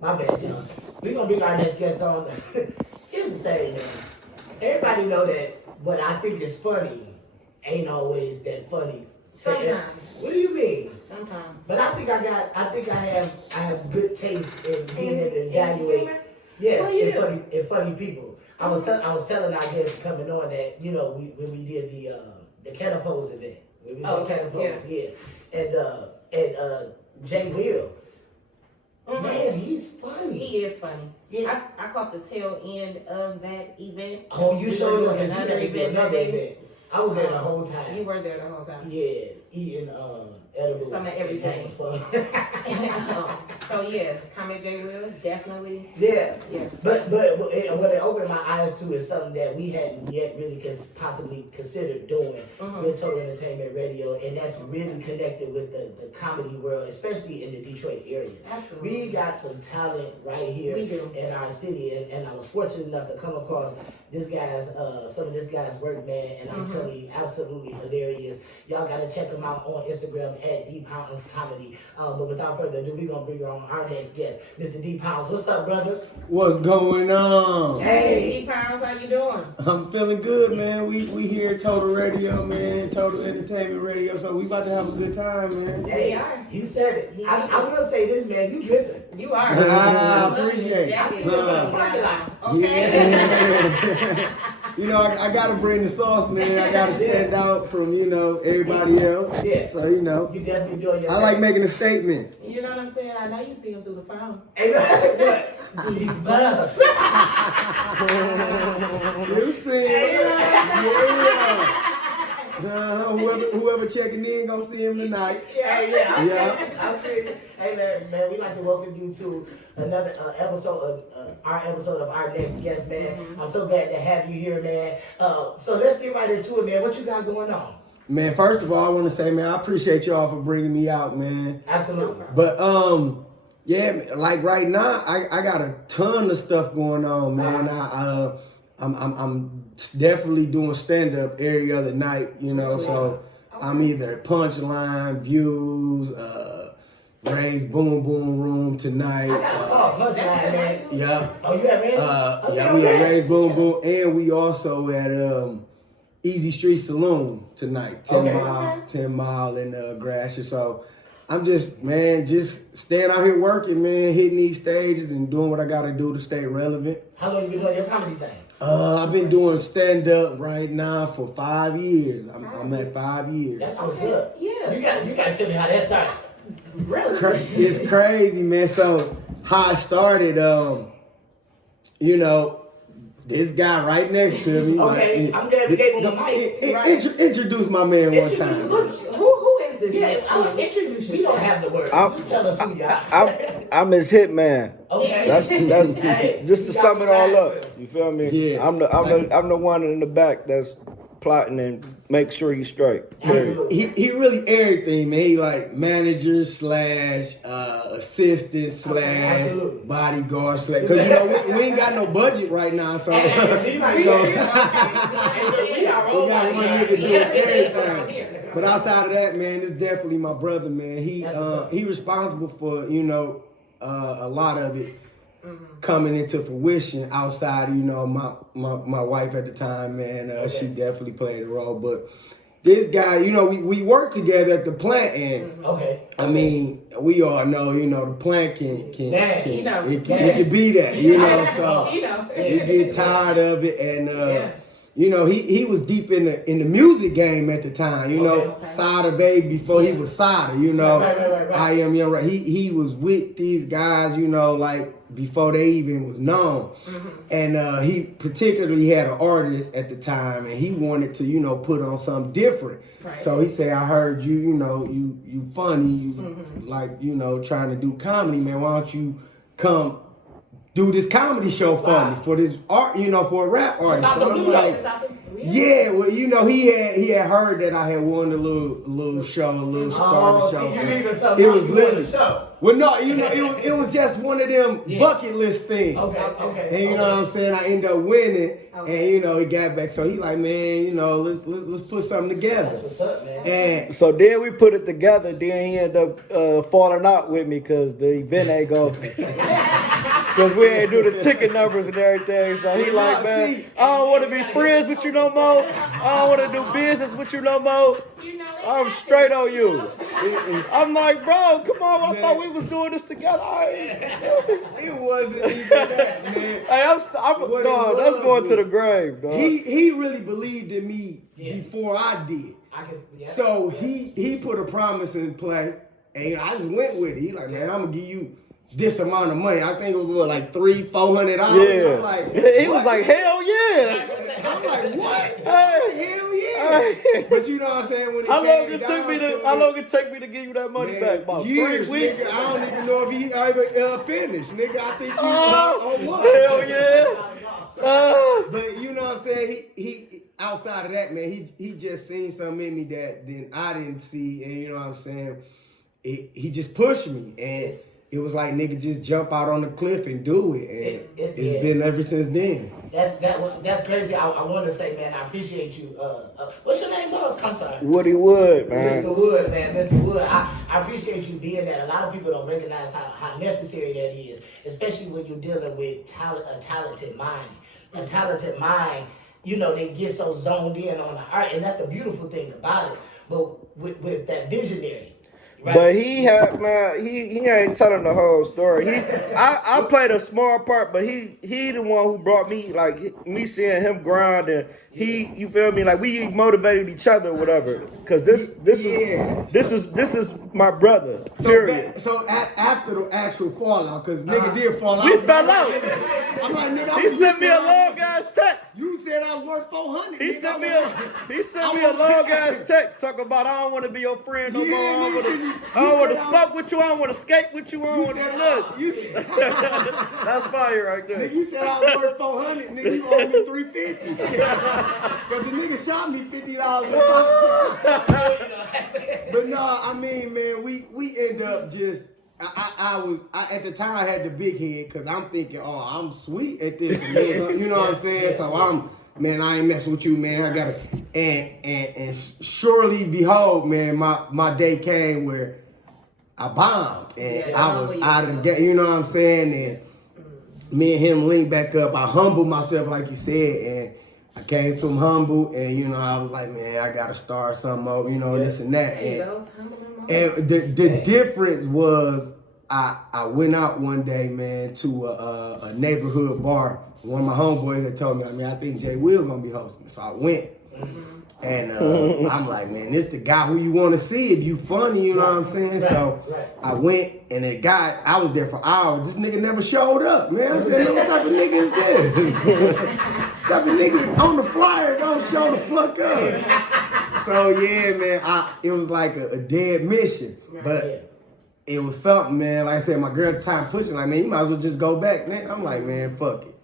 My bad, John. We're gonna bring our next guest on. Here's the thing, man. Everybody know that what I think is funny ain't always that funny. Sometimes. What do you mean? Sometimes. But I think I have good taste in being able to evaluate. Yes, Well, in funny people. I was telling our guests coming on that when we did the catapults event when we saw catapults, and Jay Will. Mm-hmm. Man, he's funny. He is funny. Yeah. I caught the tail end of that event. Oh, you showed up another event. I was there the whole time. You were there the whole time. Yeah, eating edibles. Some of everything. So yeah, Comic J Will definitely. Yeah. Yeah. But what it opened my eyes to is something that we hadn't yet really possibly considered doing with Total Entertainment Radio, and that's really connected with the comedy world, especially in the Detroit area. Absolutely. We got some talent right here in our city, and I was fortunate enough to come across some of this guy's work, man, and I'm telling you, absolutely hilarious. Y'all gotta check him out on Instagram at D.Pounds Comedy. But without further ado, we're gonna bring on our next guest, Mr. D.Pounds. What's up, brother? What's going on? Hey, D.Pounds, how you doing? I'm feeling good, man. We here at Total Radio, man. Total Entertainment Radio. So we about to have a good time, man. Hey, we are. He said it. I will say this, man. You dripping. You are. I appreciate it. I see you in the parking lot. Okay. Yeah. You know, I gotta bring the sauce, man. I gotta stand out from, everybody else. Yeah. So, You definitely doing your I like making a statement. You know what I'm saying? I know you see him through the phone. Hey, what? These bugs. You see it. Yeah. Whoever checking in gonna see him tonight. Yeah. I feel you. Hey, man, we like to welcome you to another episode of our next guest, man. I'm so glad to have you here, man. So let's get right into it, man. What you got going on? Man, first of all, I want to say, man, I appreciate y'all for bringing me out, man. Absolutely. But yeah, like right now, I got a ton of stuff going on, man. I'm definitely doing stand up every other night, So I'm either Punchline, Views, Ray's Boom Boom Room tonight. I got a call, Punchline, man. Yeah. Oh, you at Ray's? Yeah, we at Ray's Boom Boom, and we also at Easy Street Saloon tonight, 10 mile in Gratiot. So I'm just staying out here working, man, hitting these stages and doing what I gotta do to stay relevant. How long you been doing your comedy thing? I've been doing stand up right now for 5 years. I'm at 5 years. That's what's up. Yeah. You gotta tell me how that started. Really? It's crazy, man. So how I started, this guy right next to me. Okay, I'm glad we gave him the mic. Introduce my man one time. Who is this? Yes, Introduce we yourself. don't have the words. Just tell us who you are. I'm his hitman. Okay. That's Hey, just to you got sum it all me up. back. You feel me? Yeah. I'm the one in the back that's plotting and make sure he's straight. Period. He really everything, man. He like manager slash assistant slash Absolutely. bodyguard slash. Cause we ain't got no budget right now, so We got one nigga doing everything. But outside of that, man, it's definitely my brother, man. He responsible for a lot of it coming into fruition outside, my wife at the time, man. She definitely played a role. But this guy, we work together at the plant, and I mean, we all know, the plant can it can be that, so we get tired of it, and he was deep in the music game at the time, Sada Baby before he was Sada, Right. I Am Young, right? He was with these guys, like before they even was known, and he particularly had an artist at the time, and he wanted to, put on something different. Right. So he said, "I heard you, you funny, you like, trying to do comedy, man. Why don't you come do this comedy show for me, for this art, for a rap artist. So I'm like, yeah, well, he had heard that I had won the little show, starter show. See, you needed something. It was literally show. Well, no, it was just one of them bucket list things. Okay. And you know what I'm saying? I ended up winning, and he got back. So he like, man, let's put something together. That's what's up, man. And so then we put it together. Then he ended up falling out with me because the event ain't go. Because we ain't do the ticket numbers and everything. So he like, man, I don't want to be friends with you no more. I don't want to do business with you no more. I'm straight on you. I'm like, bro, come on. I thought we was doing this together. It wasn't even that, man. Hey, dog, that's going to the grave, dog. He really believed in me before I did. So he put a promise in play, and I just went with it. He like, man, I'm gonna give you this amount of money. I think it was like $300-400. Yeah. I'm like, he was like, hell yeah. I'm like, what? Hey. Hell yeah. Hey. But you know what I'm saying? When How long it take me to give you that money back? About years, 3 weeks. Nigga, I don't even know if he ever finished. Nigga, I think he on what? Hell yeah. But you know what I'm saying? He outside of that, man, he just seen something in me that then I didn't see, and you know what I'm saying? He just pushed me, and it was like, nigga, just jump out on the cliff and do it, and it's been ever since then. That's crazy. I want to say, man, I appreciate you. What's your name, boss? I'm sorry. Woody Wood, man. Mr. Wood, man. Mr. Wood. I appreciate you being that. A lot of people don't recognize how necessary that is, especially when you're dealing with a talented mind. A talented mind, they get so zoned in on the art, and that's the beautiful thing about it. But with that visionary. Right. But he ain't telling the whole story. I played a small part, but he the one who brought me, like, me seeing him grind, and you feel me, like, we motivated each other or whatever. Cause this is my brother. Period. So after the actual fallout, cause nigga did fall out. We fell out. I'm like, nigga, he sent me a long ass text. You said I was worth $400. He sent me a long ass text talking about I don't want to be your friend no more. I don't want to smoke with you. I don't want to skate with you. I don't want to look. That's fire right there. Nigga, you said I was worth $400. Nigga, you owe me $350. But the nigga shot me $50. But no, I mean, man, we end up just. I at the time I had the big head because I'm thinking, oh, I'm sweet at this, you know what I'm saying? So I ain't messing with you, man. I gotta, and surely behold, man, my day came where I bombed and I was out of the game, you know what I'm saying? And me and him linked back up. I humbled myself, like you said, and I came to him humble, and I was like, man, I gotta start something over, this and that. And the difference was I went out one day, man, to a neighborhood bar. One of my homeboys had told me, I think Jay Will gonna be hosting. So I went. And I'm like, man, this the guy who you want to see if you funny, you know what I'm saying? So I went, and the guy, I was there for hours. This nigga never showed up, man. I said, what type of nigga is this? What type of nigga on the flyer don't show the fuck up? So yeah, man, it was like a dead mission, but it was something, man. Like I said, my girl time pushing, like, man, you might as well just go back, man. I'm like, man, fuck it.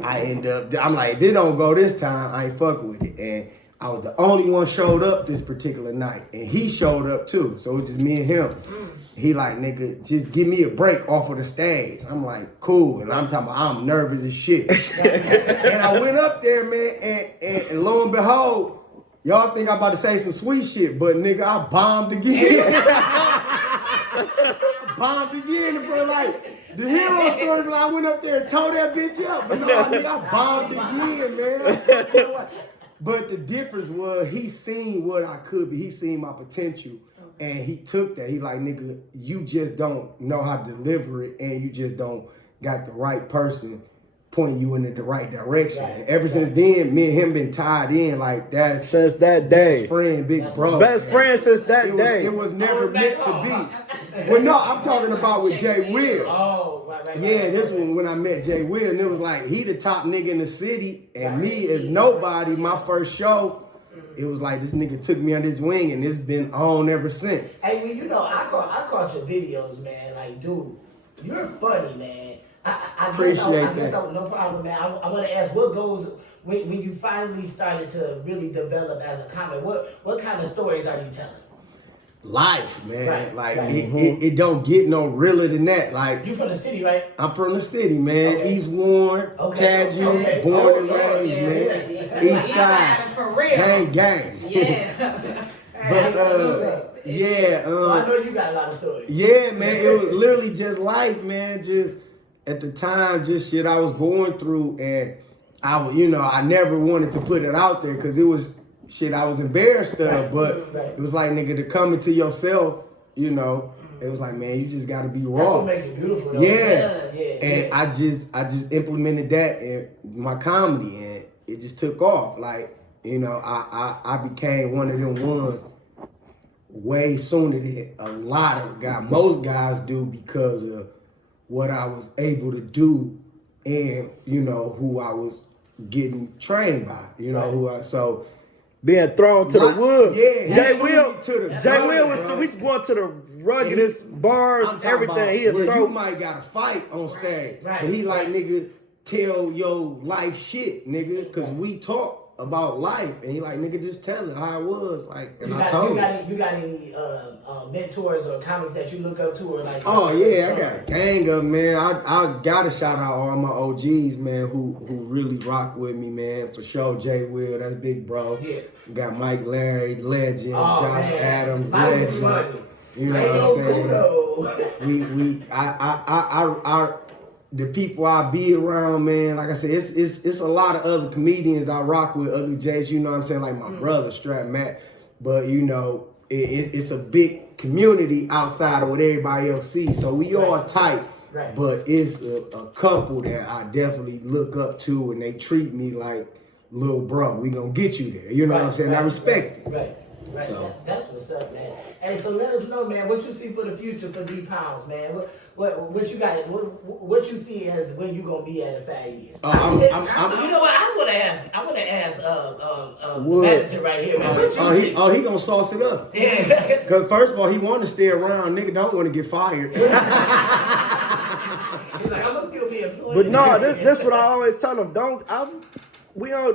I'm like, if it don't go this time, I ain't fucking with it. And I was the only one showed up this particular night, and he showed up too. So it was just me and him. He like, nigga, just give me a break off of the stage. I'm like, cool. And I'm talking about, I'm nervous as shit. And I went up there, man, and lo and behold, y'all think I'm about to say some sweet shit, but nigga, I bombed again. Bombed again in front of, like, the hero story, but I went up there and tore that bitch up. But no, nigga, I bombed again, man. But the difference was he seen what I could be. He seen my potential, and he took that. He like, nigga, you just don't know how to deliver it, and you just don't got the right person pointing you in the right direction. Ever since then, me and him been tied in like that since that day. Best friend, big bro. Best friend since that day. It was never meant to be. Well, no, I'm talking about with Jay Will. Yeah, this one when I met Jay Will, and it was like he the top nigga in the city, and me as nobody. My first show, it was like this nigga took me under his wing, and it's been on ever since. Hey, well, I caught your videos, man. Like, dude, you're funny, man. Appreciate that. No problem, man. I want to ask, what goes when you finally started to really develop as a comic? What kind of stories are you telling? Life, man. Right, It don't get no realer than that. Like, you from the city, right? I'm from the city, man. Okay. East Warren, Cajun, born and raised, man. East side, For real. gang. Yeah. But So I know you got a lot of stories. yeah, man, it was literally just life, man. Just at the time, just shit I was going through, and I never wanted to put it out there because it was shit I was embarrassed of. But it was like, nigga, to come into yourself, it was like, man, you just got to be raw. That's what makes it beautiful, though. Yeah. And I just implemented that in my comedy, and it just took off. Like, I became one of them ones way sooner than a lot of guys. Most guys do because of what I was able to do and, who I was getting trained by, so being thrown to the wood. Yeah. Jay Will we going to the ruggedest bars and everything. You might got to fight on stage. Right. But he like, nigga, tell your life shit, nigga, because we talk about life, and he like, nigga, just tell it how it was, like, and I told him. You got any mentors or comics that you look up to, or like? Oh yeah, I got a gang of them, man. I gotta shout out all my OGs, man, who really rock with me, man. For sure, Jay Will, that's big bro. Yeah. We got Mike Larry, legend. Josh man. Adams, Mike was legend. funny. You know what I'm saying? The people I be around, man, like I said, it's a lot of other comedians I rock with, other J's, you know what I'm saying, like my brother, Strap Matt. But, it's a big community outside of what everybody else sees. So we all tight, but it's a couple that I definitely look up to, and they treat me like, little bro, we gonna get you there. You know what I'm saying? I respect it. Right. So. That's what's up, man. Hey, so let us know, man, what you see for the future for D.Pounds, man. What you got? What you see as when you gonna be at in 5 years? You know what? I want to ask the manager right here, man. What you see? He gonna sauce it up. Yeah. Cause first of all, he want to stay around. Nigga don't want to get fired. He's like, I'm gonna still be employed. But no, this what I always tell them.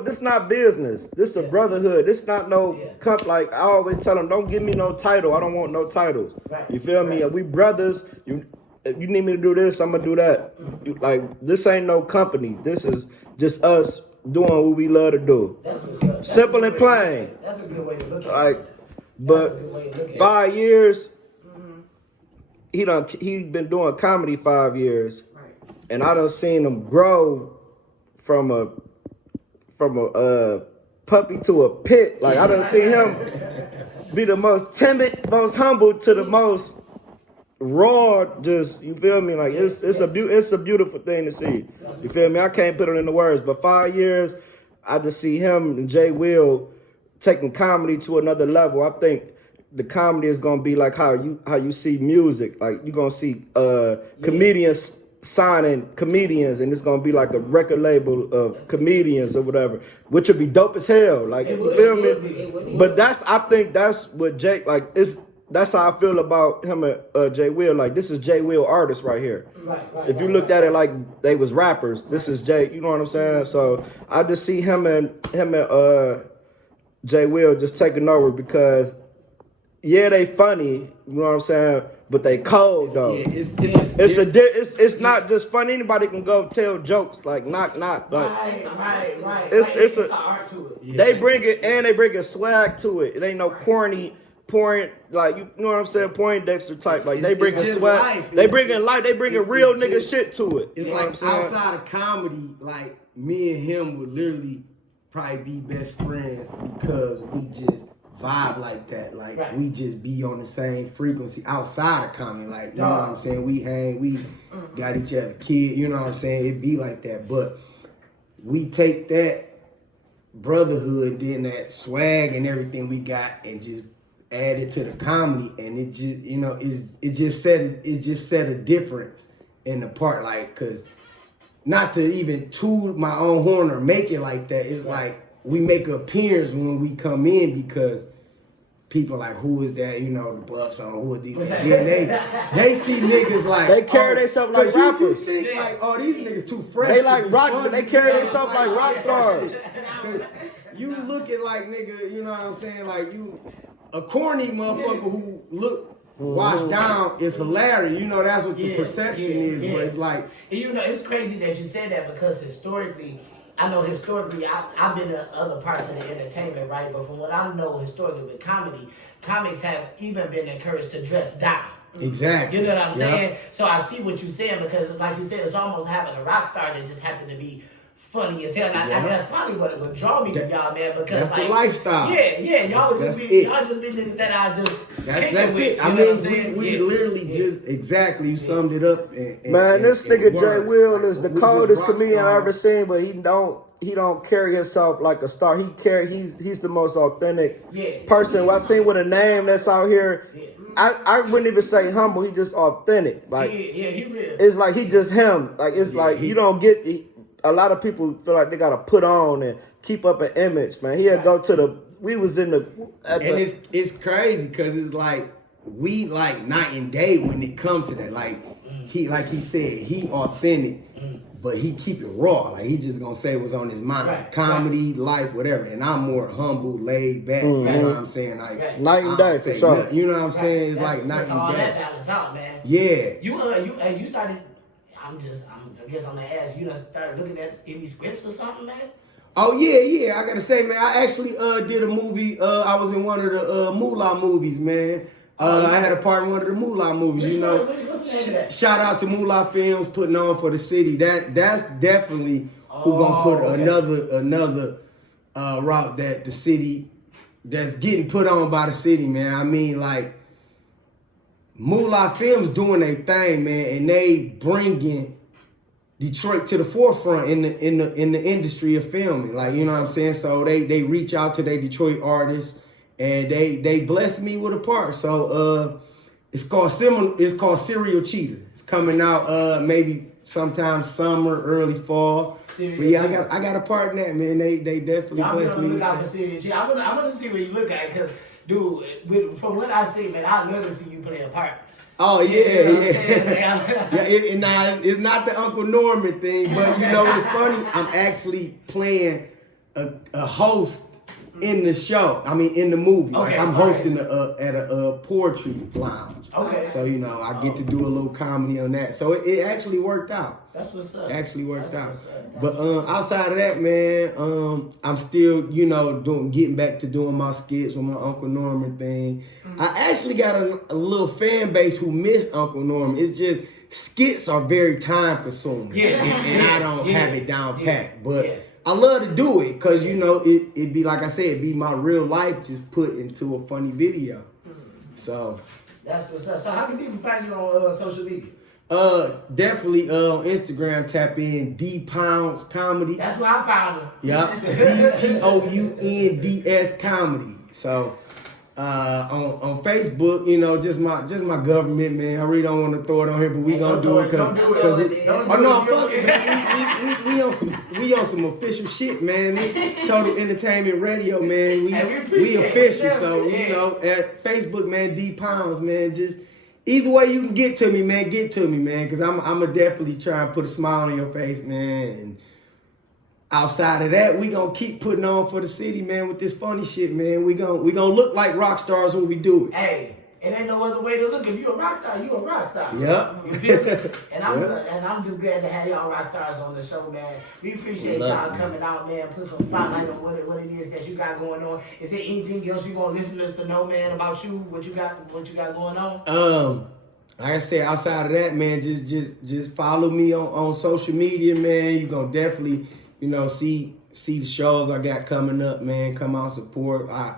This not business. This a brotherhood. This not no cup. Like I always tell them, don't give me no title. I don't want no titles. Right. You feel me? We brothers. If you need me to do this, I'm gonna do that. This ain't no company. This is just us doing what we love to do. That's what's up. Simple and plain. That's a good way to look at it. But 5 years, he been doing comedy 5 years, and I done seen him grow from a puppy to a pit. Like I done seen him be the most timid, most humble to the most raw. Just, you feel me? Like it's a beautiful thing to see. You feel me? I can't put it into words, but 5 years, I just see him and Jay Will taking comedy to another level. I think the comedy is gonna be like how you see music. Like you're gonna see comedians signing comedians, and it's gonna be like a record label of comedians or whatever, which would be dope as hell. Like, you feel me? But I think that's what Jay, like, that's how I feel about him and Jay Will. Like, this is Jay Will artists right here. If you looked at it like they was rappers, this is Jay, you know what I'm saying? So I just see him and Jay Will just taking over because, yeah, they funny, you know what I'm saying? But they cold though. It's not just funny. Anybody can go tell jokes like knock. Like, right. It's an art to it. They bring it, and they bring a swag to it. It ain't no corny point, like, you know what I'm saying, Poindexter type. Like they bring a swag. Life. They bring in life. They bring a real nigga shit to it. It's like outside of comedy, like me and him would literally probably be best friends because we just vibe like that. Like we just be on the same frequency outside of comedy. Like, you know what I'm saying? We hang, we got each other kid, you know what I'm saying? It be like that. But we take that brotherhood, then that swag and everything we got and just add it to the comedy, and it just, you know, it just set a difference in the part. Like, cause not to even toot my own horn or make it like that, it's like we make an appearance when we come in because people like, who is that? You know, the Buffs on who are these? Yeah, they see niggas like They carry themselves like rappers. You think like, oh, these niggas too fresh. They like rock, funny. they carry themselves like rock stars. You looking like nigga, you know what I'm saying? Like you, a corny motherfucker who look washed down is hilarious. You know, that's what the perception is. But it's like, and you know, it's crazy that you said that because historically, I've been in other parts of the entertainment, right? But from what I know historically with comedy, comics have even been encouraged to dress down. Exactly. You know what I'm saying? So I see what you're saying because, like you said, it's almost having a rock star that just happened to be funny as hell. And that's probably what would draw me to y'all, man. Because that's the lifestyle. Yeah, y'all would just be niggas that I just that's it. I mean, we literally just exactly you summed it up. Man, this nigga Jay Will is the coldest comedian I've ever seen, but he don't carry himself like a star. He's the most authentic person. I seen with a name that's out here. I wouldn't even say humble. He just authentic. Like he real. It's like he just him. Like it's like you don't get. A lot of people feel like they gotta put on and keep up an image. Man, he had go to the. We was in the. It's crazy because it's like we like night and day when it comes to that. Like he said, he authentic. But he keep it raw. Like he just gonna say what's on his mind. Right, comedy, life, whatever. And I'm more humble, laid back. You know what I'm saying? Like night and day for sure. You know what I'm saying? It's like night all and day. that balance out, man. Yeah. You started. I guess I'm gonna ask you. Done started looking at any scripts or something, man. Oh yeah. I gotta say, man. I actually did a movie. I was in one of the Moolah movies, man. I had a part in one of the Moolah movies. What's the name of that? Shout out to Moolah Films putting on for the city. That's definitely who gonna put another route that the city that's getting put on by the city, man. I mean, like Moolah Films doing their thing, man, and they bringing Detroit to the forefront in the industry of filming. Like, you know what I'm saying? So they reach out to their Detroit artists. And they blessed me with a part. So it's called Serial Cheater. It's coming out maybe sometime summer, early fall. But yeah, I got a part in that, man. They definitely blessed me. Look out for Serial Cheater. I want to see what you look at because, dude, from what I see, man, I'd love to see you play a part. Oh yeah, you know what I'm saying? It's not the Uncle Norman thing, but you know it's funny. I'm actually playing a host in the show. I mean, in the movie. Okay, like I'm hosting at a poetry lounge. Okay. So you know, I get to do a little comedy on that. So it actually worked out. That's what's up. It actually worked out. But outside of that, man, I'm still, getting back to doing my skits with my Uncle Norman thing. I actually got a little fan base who miss Uncle Norman. It's just skits are very time consuming. And I don't have it down pat. But I love to do it because, it'd be like I said, it'd be my real life just put into a funny video. So that's what's up. So how can people find you on social media? Definitely on Instagram, tap in D.Pounds Comedy. That's where I found him. Yep. DPOUNDS Comedy. So on Facebook, just my government, man. I really don't want to throw it on here, but we gonna do it because fuck it. We on some official shit, man. Total Entertainment Radio, man. We official, so at Facebook, man. D.Pounds, man. Just either way you can get to me, man. Get to me, man. Because I'm a definitely try and put a smile on your face, man. And outside of that, we gonna keep putting on for the city, man, with this funny shit, man. We gonna look like rock stars when we do it. Hey, it ain't no other way to look. If you a rock star, you a rock star. Yep. You feel me? And I'm just glad to have y'all rock stars on the show, man. We appreciate y'all coming out, man. Put some spotlight on what it is that you got going on. Is there anything else you want listeners to know, man, about you? What you got going on? Like I said, outside of that, man, just follow me on social media, man. You gonna definitely see the shows I got coming up, man. Come out, support. I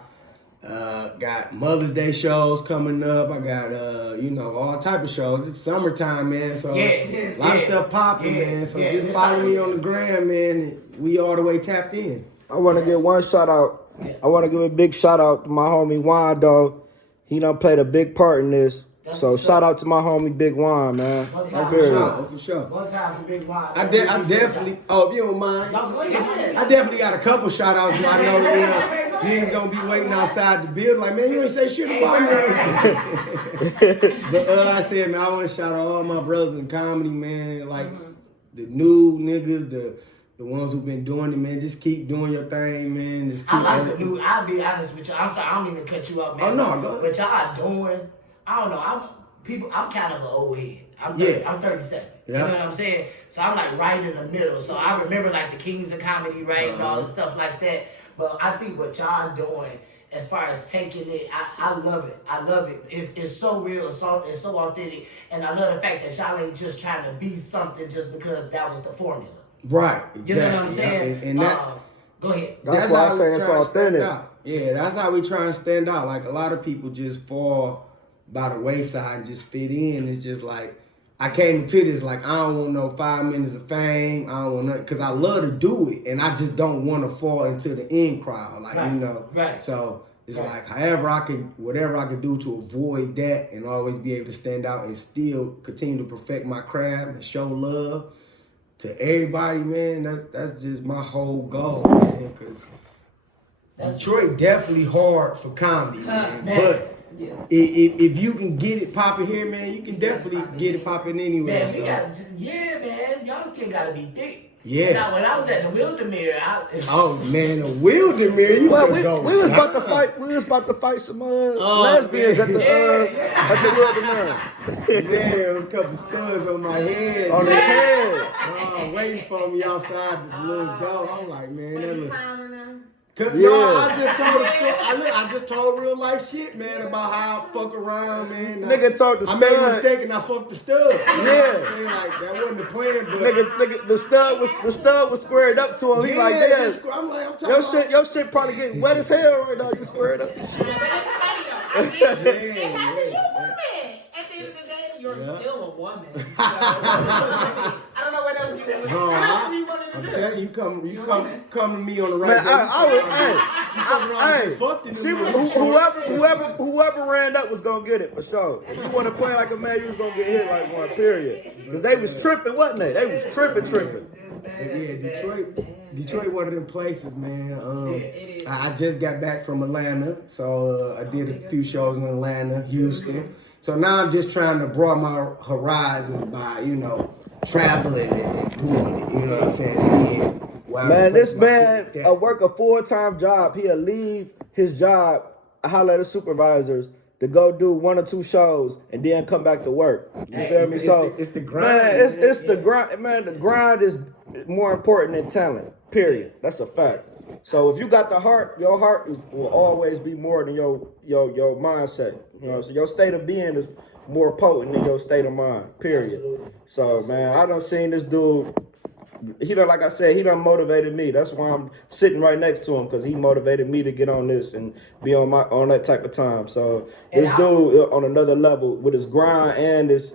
got Mother's Day shows coming up. I got all type of shows. It's summertime, man. So a lot of stuff popping, man. So just follow me on the gram, man. We all the way tapped in. I want to give one shout out. I want to give a big shout out to my homie Juan, dog. He done played a big part in this. So shout out to my homie Big Juan, man. One time For sure. One time for Big Juan. I definitely. Oh, if you don't mind, I definitely got a couple shout outs. I know you ain't gonna be waiting outside the building like, man, you ain't say shit about me. But like I said, man, I want to shout out all my brothers in comedy, man. Like the new niggas, the ones who've been doing it, man. Just keep doing your thing, man. Just keep I like the new. I'll be honest with you. I'm sorry, I don't mean to cut you off, man. Oh no, go ahead. What y'all doing? I don't know. I'm kind of an old head. I'm 37. You know what I'm saying? So I'm like right in the middle. So I remember like the Kings of Comedy, right, and all the stuff like that. But I think what y'all doing, as far as taking it, I love it. I love it. It's so real. It's so authentic. And I love the fact that y'all ain't just trying to be something just because that was the formula. Right. Exactly. You know what I'm saying? And that, go ahead. That's why I say it's try to stand authentic. out. Yeah, that's how we try to stand out. Like a lot of people just fall by the wayside and just fit in. It's just like, I came to this like, I don't want no 5 minutes of fame. I don't want nothing, because I love to do it. And I just don't want to fall into the in crowd. Like, you know. Right. So it's like, whatever I can do to avoid that and always be able to stand out and still continue to perfect my craft and show love to everybody, man. That's just my whole goal, man. Because Detroit definitely hard for comedy, man. But if you can get it popping here, man, you can definitely get it popping anywhere. Man, man, y'all skin gotta be thick. Yeah. Now, when I was at the Wildermere, oh man, the Wildermere, you could go. We was about to fight. We was about to fight some lesbians at the Wildermere. Man, there was a couple studs on my head. On his head. Waiting for me outside the little door. I'm like, man, that look. Cause Yeah. I just told a story. I just told real life shit, man, about how I fuck around, man. Nigga talked to I made a stud. mistake and I fucked the stud. You know what I'm saying? Like that wasn't the plan, but Nigga, the stud was squared up to him. He like, damn, I'm like, I'm talking your shit probably getting wet as hell right now. You squared up. But it's funny though. I mean, it happens, you're a woman. At the end of the day, you're still a woman. So, I don't know what else you wanted to I'm do. telling you, you come to me on the right. Man, whoever ran up was gonna get it for sure. If you want to play like a man, you was gonna get hit like one. Period. Because they was tripping, wasn't they? They was tripping. Yeah, Detroit, one of them places, man. I just got back from Atlanta, so I did a few shows in Atlanta, Houston. So now I'm just trying to broaden my horizons by, traveling and doing it. You know what I'm saying? Seeing. Man, this man work a full-time job. He'll leave his job, holler at his supervisors to go do 1 or 2 shows and then come back to work. You feel me? So it's the grind. Man, it's the grind. Man, the grind is more important than talent. Period. That's a fact. So if you got the heart, your heart will always be more than your mindset. So your state of being is more potent than your state of mind. Period. Absolutely. So man, I done seen this dude. He done, like I said, he done motivated me. That's why I'm sitting right next to him, because he motivated me to get on this and be on that type of time. So this dude on another level with his grind and his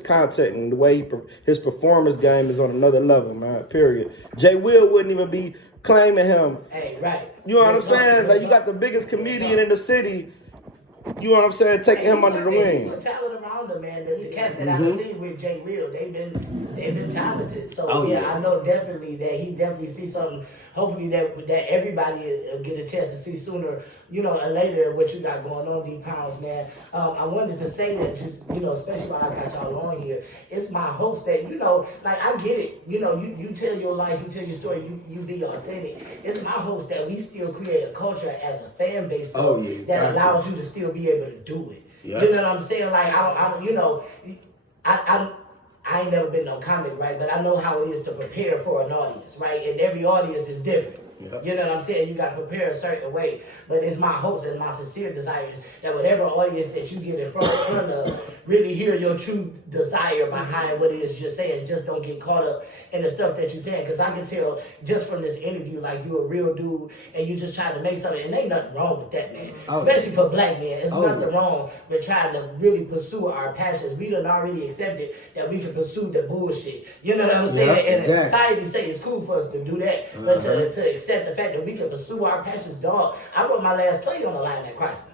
content and the way his performance game is on another level, man. Period. Jay Will wouldn't even be claiming him. Hey, right. You know what I'm saying? Like, you got the biggest comedian in the city. You know what I'm saying? Taking him under the wing. The talent around him, man. The cats that I've seen with Jay Will, they've been talented. So I know definitely that he definitely sees something. Hopefully that everybody will get a chance to see sooner, or later what you got going on, D.Pounds, man. I wanted to say that just, especially while I got y'all on here, it's my hopes that, like I get it. You tell your life, you tell your story, you be authentic. It's my hopes that we still create a culture as a fan base that allows you to still be able to do it. Yeah. You know what I'm saying? Like I ain't never been no comic, right? But I know how it is to prepare for an audience, right? And every audience is different. Yep. You know what I'm saying? You got to prepare a certain way. But it's my hopes and my sincere desires that whatever audience that you get in front of, really hear your true desire behind what it is you're saying. Just don't get caught up in the stuff that you're saying. Because I can tell just from this interview, like you're a real dude and you just trying to make something. And ain't nothing wrong with that, man. Especially for black men. It's nothing wrong with trying to really pursue our passions. We done already accepted that we can pursue the bullshit. You know what I'm saying? And society say it's cool for us to do that. But to accept the fact that we can pursue our passions, dog. I wrote my last play on the line at Chrysler.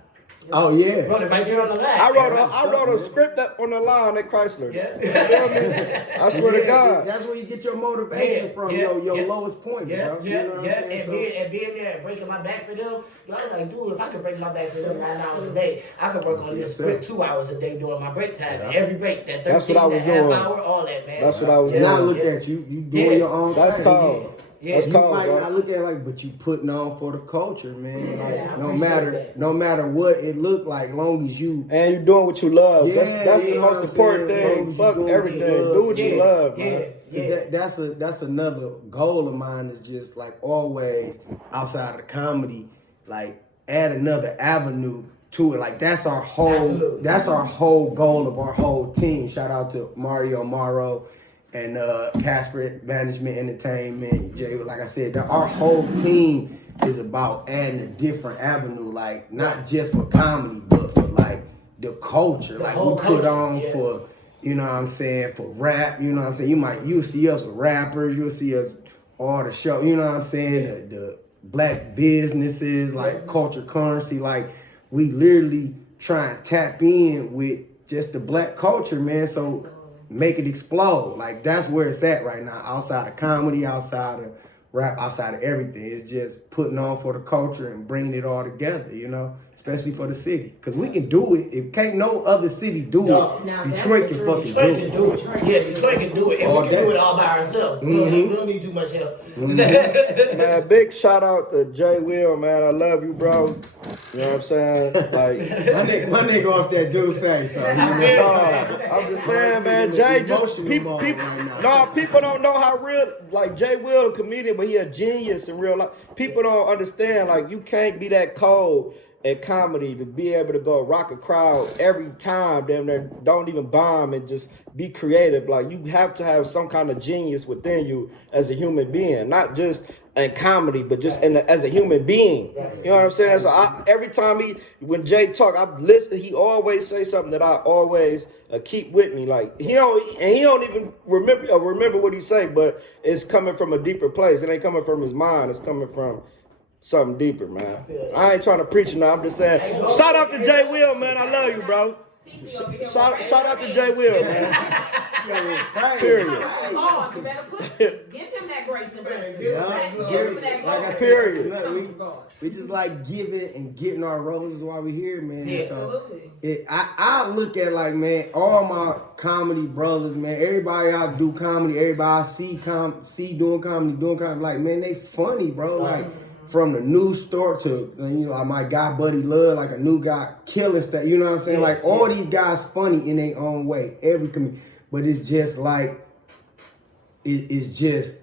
Oh yeah. Wrote it right there on the line. I wrote a script up on the line at Chrysler. Yeah. You feel me? I swear to God. That's where you get your motivation from, your lowest points, bro. You know what I'm saying? And being there and breaking my back for them, I was like, dude, if I could break my back for them 9 hours a day, I could work on this script 2 hours a day during my break time. And every break, that 13 and a half hour, all that, man. That's what I was doing. Now look at you doing your own thing. That's called. Yeah. That's You called, might bro. not look at it like, but you putting on for the culture, man. Like, I no appreciate matter what it look like, long as you And you doing what you love. Yeah, That's the you know most what I'm important saying? thing. Long as you Fuck doing what everything. you love. Do what you love, man. that's another goal of mine, is just like always outside of the comedy, like add another avenue to it. Like that's our whole goal of our whole team. Shout out to Mario Morrow and Casper Management Entertainment, Jay. Like I said, our whole team is about adding a different avenue, like not just for comedy, but for like the culture. The like whole we put culture, on for, you know what I'm saying, for rap, you know what I'm saying? You'll see us with rappers, you'll see us all the show, you know what I'm saying? The black businesses, like culture currency, like we literally try and tap in with just the black culture, man. So make it explode. Like that's where it's at right now. Outside of comedy, outside of rap, outside of everything. It's just putting on for the culture and bringing it all together, you know? Especially for the city. Because we can do it. If can't no other city do it, Detroit can fucking Detroit can do it. Yeah, Detroit can do it. And we can do it all by ourselves. We don't need too much help. Man, big shout out to Jay Will, man. I love you, bro. You know what I'm saying? Like my nigga off that do say so. I'm just saying, man. Jay just people don't know how real. Like Jay Will, a comedian, but he a genius in real life. People don't understand. Like you can't be that cold at comedy to be able to go rock a crowd every time. Damn, they don't even bomb and just be creative. Like you have to have some kind of genius within you as a human being, not just in comedy, but just as a human being. You know what I'm saying? So every time when Jay talk, I listen. He always say something that I always keep with me. like he don't even remember what he say, but it's coming from a deeper place. It ain't coming from his mind. It's coming from something deeper, man. I ain't trying to preach now. I'm just saying. Shout out to Jay Will, man. I love you, bro. Shout out to Jay Will, man. Period. Oh, you better give him that grace and blessing. Give him that Like I grace. said, we just like giving and getting our roses while we here, man. Yeah, so I look at like, man, all my comedy brothers, man, everybody out do comedy, everybody I see doing comedy, like, man, they funny, bro. Like from the news store to, you know, like my guy Buddy Love, like a new guy killing stuff, you know what I'm saying? Like all these guys funny in their own way, but it's just like, it's just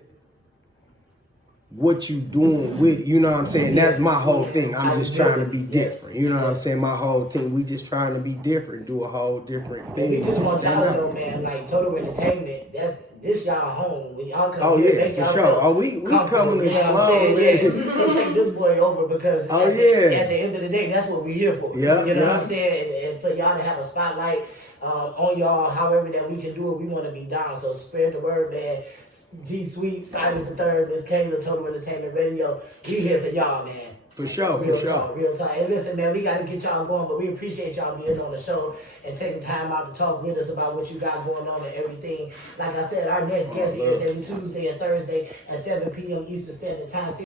what you doing with, you know what I'm saying? That's my whole thing. I'm just trying to be different. You know what I'm saying? My whole team, we just trying to be different, do a whole different thing. We just want y'all to know, man, like Total Entertainment, this y'all home. When y'all come here, make y'all sure. We coming to you know what I'm saying? Yeah. Come take this boy over because at the end of the day, that's what we're here for. Yeah, you know what I'm saying? And for y'all to have a spotlight on y'all, however that we can do it, we want to be down. So spread the word, man. G Sweet, Silas the Third, Miss Kayla, Total Entertainment Radio. We here for y'all, man. For sure, real talk. And listen, man, we got to get y'all going, but we appreciate y'all being on the show and taking time out to talk with us about what you got going on and everything. Like I said, our next guest here is every Tuesday and Thursday at 7 p.m. Eastern Standard Time.